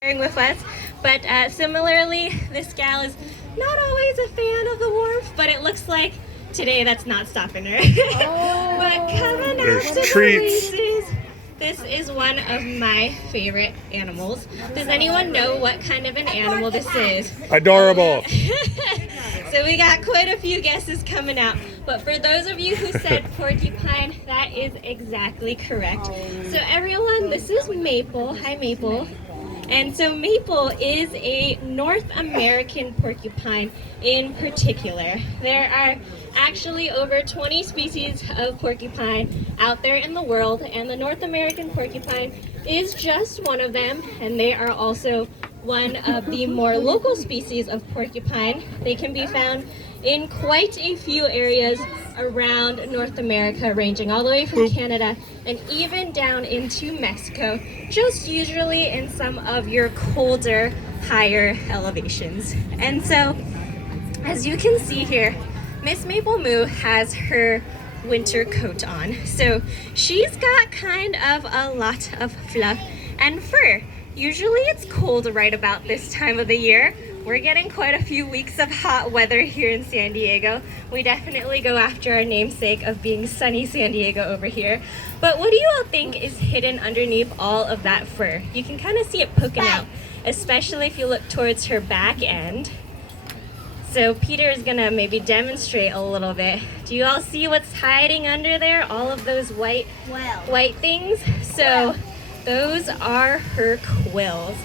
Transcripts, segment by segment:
with us. But similarly, this gal is not always a fan of the warmth, but it looks like today that's not stopping her. But coming out to the races, this is one of my favorite animals. Does anyone know what kind of an animal this is? Adorable. So we got quite a few guesses coming out. But for those of you who said porcupine, that is exactly correct. So everyone, this is Maple. Hi, Maple. And so Maple is a North American porcupine in particular. There are actually over 20 species of porcupine out there in the world, and the North American porcupine is just one of them, and they are also one of the more local species of porcupine. They can be found in quite a few areas around North America, ranging all the way from Canada and even down into Mexico, just usually in some of your colder, higher elevations. And so, as you can see here, Miss Maple Moo has her winter coat on. So she's got kind of a lot of fluff and fur. Usually it's cold right about this time of the year. We're getting quite a few weeks of hot weather here in San Diego. We definitely go after our namesake of being sunny San Diego over here. But what do you all think is hidden underneath all of that fur? You can kind of see it poking out, especially if you look towards her back end. So Peter is gonna maybe demonstrate a little bit. Do you all see what's hiding under there? All of those white things? So those are her quills.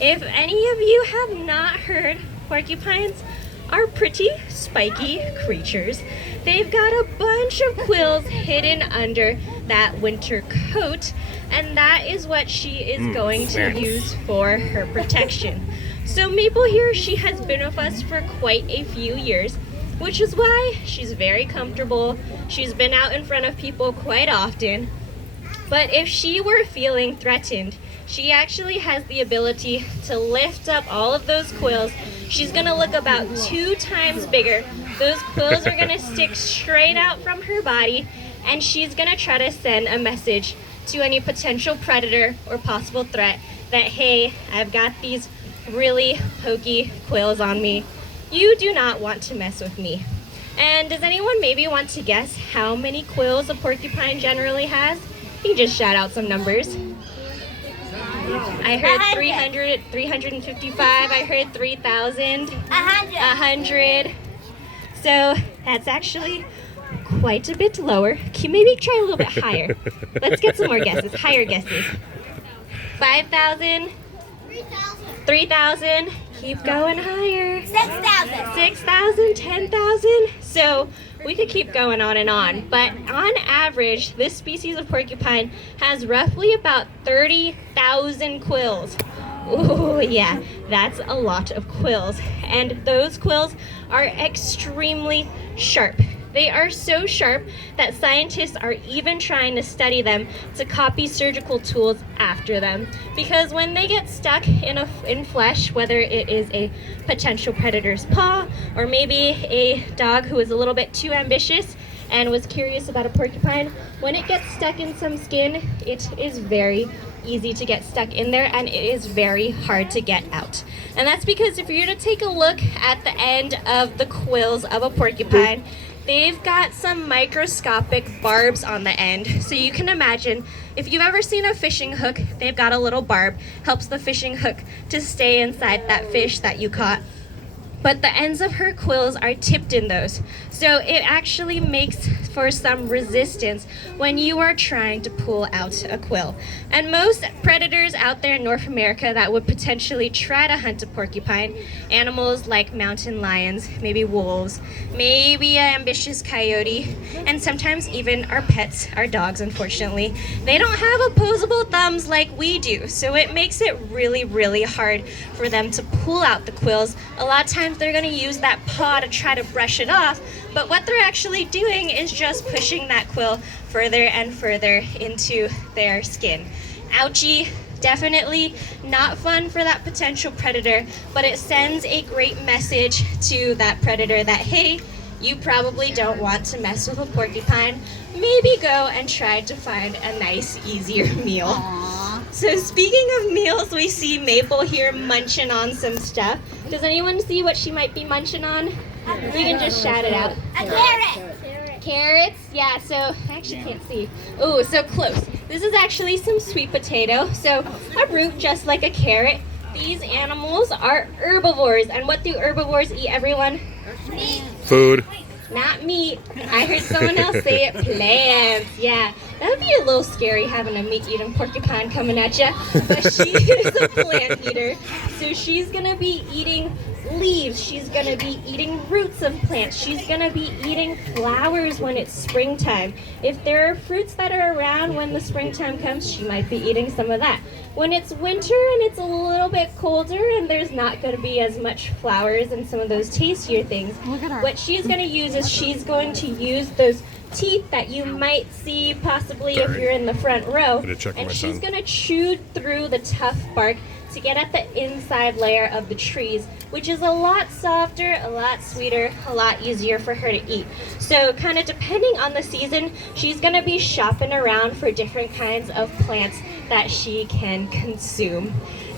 If any of you have not heard, porcupines are pretty spiky creatures. They've got a bunch of quills hidden under that winter coat, and that is what she is going to use for her protection. So Maple here, she has been with us for quite a few years, which is why she's very comfortable. She's been out in front of people quite often. But if she were feeling threatened, she actually has the ability to lift up all of those quills. She's gonna look about 2 times bigger. Those quills are gonna stick straight out from her body, and she's gonna try to send a message to any potential predator or possible threat that, hey, I've got these really pokey quills on me. You do not want to mess with me. And does anyone maybe want to guess how many quills a porcupine generally has? You can just shout out some numbers. I heard 300, 355, I heard 3,000, 100. So that's actually quite a bit lower. Can you maybe try a little bit higher? Let's get some more guesses, higher guesses. 5,000, 3,000, keep going higher. 6,000. 6,000, 10,000. So we could keep going on and on, but on average, this species of porcupine has roughly about 30,000 quills. Oh yeah, that's a lot of quills. And those quills are extremely sharp. They are so sharp that scientists are even trying to study them to copy surgical tools after them. Because when they get stuck in flesh, whether it is a potential predator's paw or maybe a dog who is a little bit too ambitious and was curious about a porcupine, when it gets stuck in some skin, it is very easy to get stuck in there, and it is very hard to get out. And that's because if you're to take a look at the end of the quills of a porcupine, they've got some microscopic barbs on the end. So you can imagine, if you've ever seen a fishing hook, they've got a little barb, helps the fishing hook to stay inside that fish that you caught. But the ends of her quills are tipped in those. So it actually makes for some resistance when you are trying to pull out a quill. And most predators out there in North America that would potentially try to hunt a porcupine, animals like mountain lions, maybe wolves, maybe an ambitious coyote, and sometimes even our pets, our dogs, unfortunately, they don't have opposable thumbs like we do. So it makes it really, really hard for them to pull out the quills. A lot of times they're going to use that paw to try to brush it off, but what they're actually doing is just pushing that quill further and further into their skin. Ouchie, definitely not fun for that potential predator, but it sends a great message to that predator that, hey, you probably don't want to mess with a porcupine. Maybe go and try to find a nice, easier meal. Aww. So speaking of meals, we see Maple here munching on some stuff. Does anyone see what she might be munching on? We can just shout it out. A carrot. Carrots? Yeah, so I actually can't see. Oh, so close. This is actually some sweet potato. So a root just like a carrot. These animals are herbivores. And what do herbivores eat, everyone? Meat. Food. Not meat. I heard someone else say it. Plants. Yeah, that would be a little scary having a meat-eating porcupine coming at you. But she is a plant eater. So she's going to be eating leaves. She's going to be eating roots of plants. She's going to be eating flowers when it's springtime. If there are fruits that are around when the springtime comes, she might be eating some of that. When it's winter and it's a little bit colder and there's not going to be as much flowers and some of those tastier things, what she's going to use is she's going to use those teeth that you might see possibly if you're in the front row, and she's going to chew through the tough bark to get at the inside layer of the trees, which is a lot softer, a lot sweeter, a lot easier for her to eat. So kind of depending on the season, she's going to be shopping around for different kinds of plants that she can consume.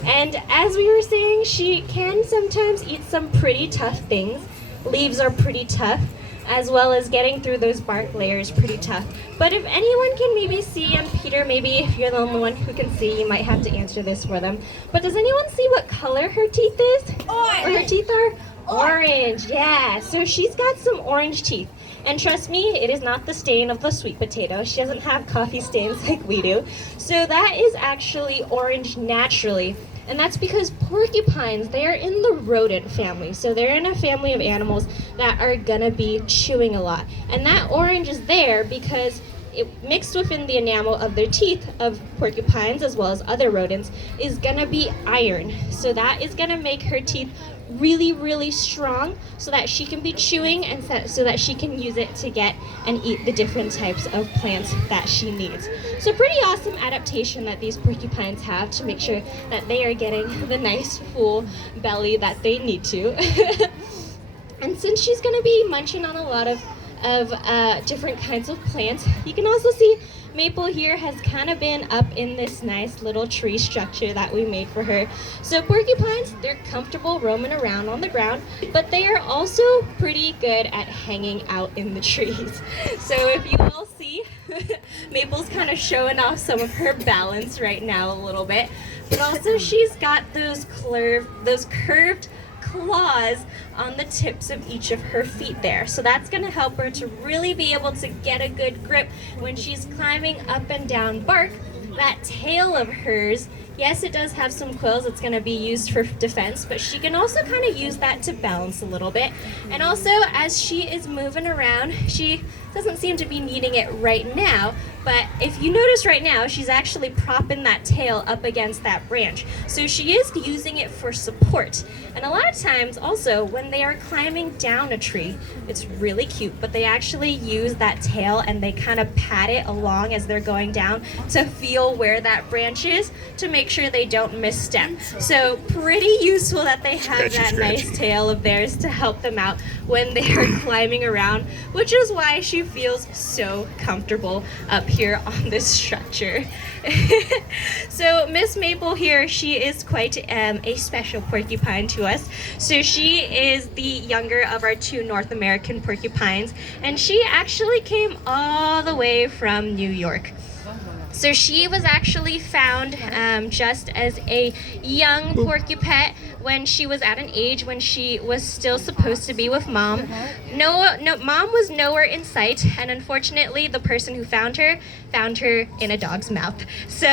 And as we were saying, she can sometimes eat some pretty tough things. Leaves are pretty tough, as well as getting through those bark layers pretty tough. But if anyone can maybe see, and Peter, maybe if you're the only one who can see, you might have to answer this for them. But does anyone see what color her teeth is? Orange. Or her teeth are? Orange, yeah. So she's got some orange teeth. And trust me, it is not the stain of the sweet potato. She doesn't have coffee stains like we do. So that is actually orange naturally. And that's because porcupines, they're in the rodent family. So they're in a family of animals that are gonna be chewing a lot. And that orange is there because it mixed within the enamel of their teeth of porcupines as well as other rodents is gonna be iron. So that is gonna make her teeth really, really strong so that she can be chewing and so that she can use it to get and eat the different types of plants that she needs. So pretty awesome adaptation that these porcupines have to make sure that they are getting the nice full belly that they need to. And since she's going to be munching on a lot of different kinds of plants, you can also see Maple here has kind of been up in this nice little tree structure that we made for her. So porcupines, they're comfortable roaming around on the ground, but they are also pretty good at hanging out in the trees. So if you all see, Maple's kind of showing off some of her balance right now a little bit, but also she's got those curved claws on the tips of each of her feet there. So that's going to help her to really be able to get a good grip when she's climbing up and down bark. That tail of hers, yes, it does have some quills. It's going to be used for defense, but she can also kind of use that to balance a little bit. And also, as she is moving around, she doesn't seem to be needing it right now, but if you notice right now, she's actually propping that tail up against that branch. So she is using it for support. And a lot of times also when they are climbing down a tree, it's really cute, but they actually use that tail and they kind of pat it along as they're going down to feel where that branch is to make sure they don't misstep. So pretty useful that they have that nice tail of theirs to help them out when they are climbing around, which is why she feels so comfortable up here on this structure. So Miss Maple here, she is quite a special porcupine to us. So she is the younger of our two North American porcupines, and she actually came all the way from New York. So she was actually found just as a young porcupine when she was at an age when she was still supposed to be with mom. No, mom was nowhere in sight, and unfortunately the person who found her in a dog's mouth. So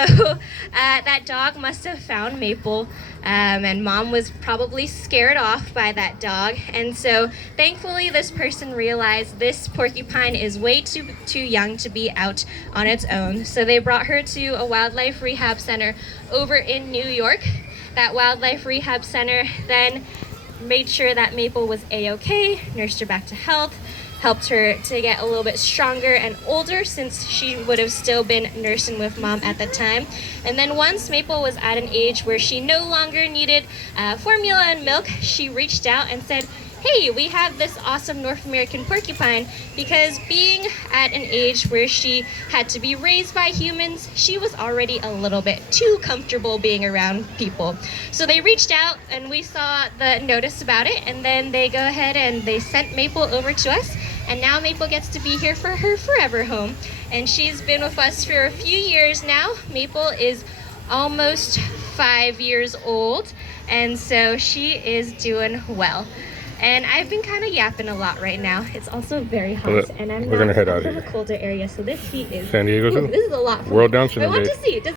that dog must have found Maple, and mom was probably scared off by that dog. And so thankfully this person realized this porcupine is way too young to be out on its own. So they brought her to a wildlife rehab center over in New York. That wildlife rehab center then made sure that Maple was a-okay, nursed her back to health, helped her to get a little bit stronger and older since she would have still been nursing with mom at the time. And then once Maple was at an age where she no longer needed formula and milk, she reached out and said, hey, we have this awesome North American porcupine, because being at an age where she had to be raised by humans, she was already a little bit too comfortable being around people. So they reached out and we saw the notice about it, and then they go ahead and they sent Maple over to us, and now Maple gets to be here for her forever home. And she's been with us for a few years now. Maple is almost 5 years old, and so she is doing well. And I've been kind of yapping a lot right now. It's also very hot, and I'm We're gonna head out from here. a colder area, so this heat is San Diego, ooh, this is a lot. For World me. Down Syndrome I want Day. to see. Does